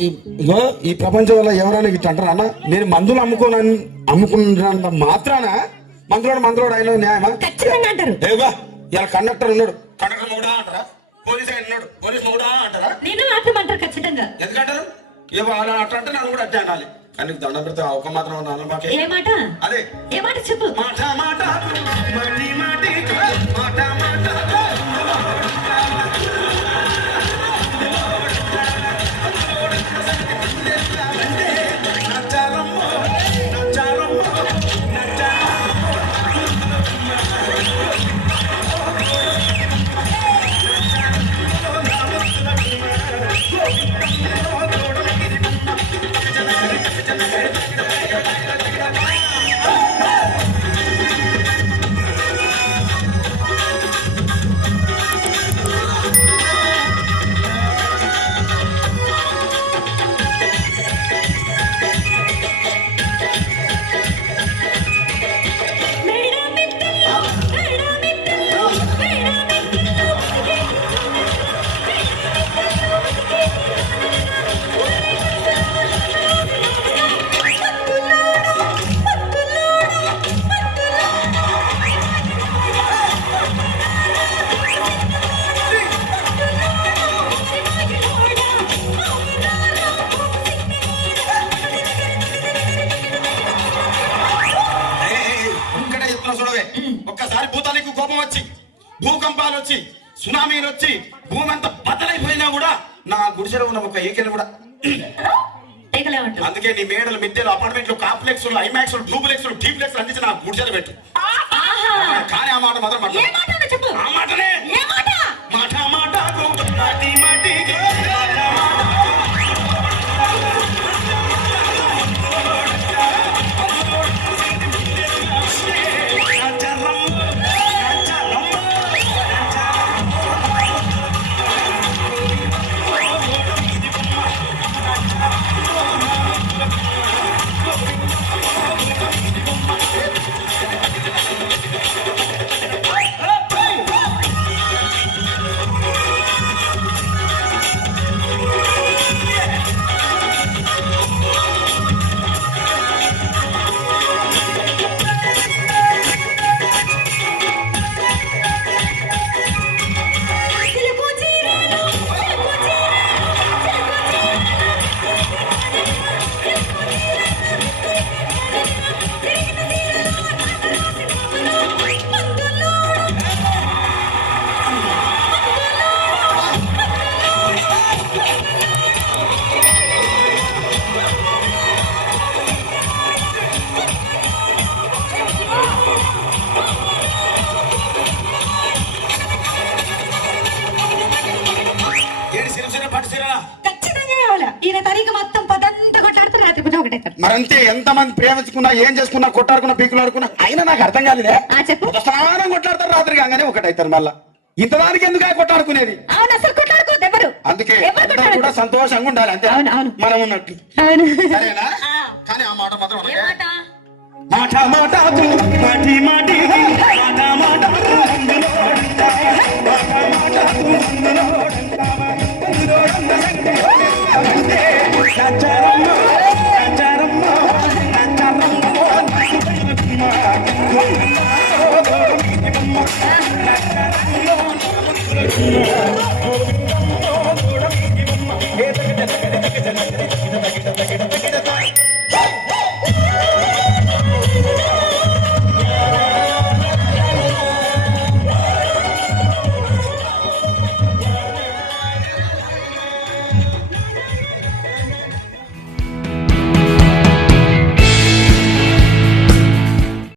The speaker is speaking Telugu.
ఈ- ఇగో ఈ ప్రపంచంలో ఎవరైనా ఇట్లా అంటారా? అన్న నేను మందులు అమ్ముకోను అమ్ముకున్నంత మాత్రాన మందులోడు మందులోడు అయిన న్యాయమా? ఇలా కండక్టర్ ఉన్నాడు. కండక్టర్ మొగుడా అంటారా? పోలీస్ ఆయన ఉన్నాడు. పోలీస్ మొగుడా అంటారా? నేను మాత్రం అంటారు ఖచ్చితంగా. ఎందుకంటారు ఏవో అలా అట్లా అంటే నన్ను కూడా అట్టే అనాలి. కానీ దండం పెడితే ఆ ఒక్క మాత్రం అన్న మాకే. ఏ మాట? అదే. ఏ మాట చెప్పు. మాటి? ఒక్కసారి భూతానికి కోపం వచ్చి భూకంపాలు వచ్చి సునామీలు వచ్చి భూమి అంతా బద్దలైపోయినా కూడా నా గుడిసెలో ఉన్న ఒక ఏకెలు కూడా అందుకే నీ మేడలు మిద్దెలు అపార్ట్మెంట్లు కాంప్లెక్స్ ఐమాక్స్ డూప్లెక్స్ డీప్లెక్స్ అందించి నా గుడిసెలు పెట్టు. కానీ ఆ మాట మాత్రం మరంతే ఎంత మంది ప్రేమించుకున్నా ఏం చేసుకున్నా కొట్టాడుకున్నా పీకులు ఆడుకున్నా అయినా నాకు అర్థం కాలేదే ఆ చెప్పు స్నానం కొట్లాడతారు రాత్రి కాగానే ఒకటైతారు మళ్ళా ఇంతదానికి ఎందుకు కొట్టాడుకునేది అందుకే కూడా. సంతోషంగా ఉండాలి అంతే. మనం ఉన్నట్టు అవును సరేనా ఆ. కానీ ఆ మాట మాత్రం ఏ అనకే. మాట మాట మాటకు మాటి మాటికి మాట మాటకు అందులోడుంటా. మాట నచ్చారమ్మ.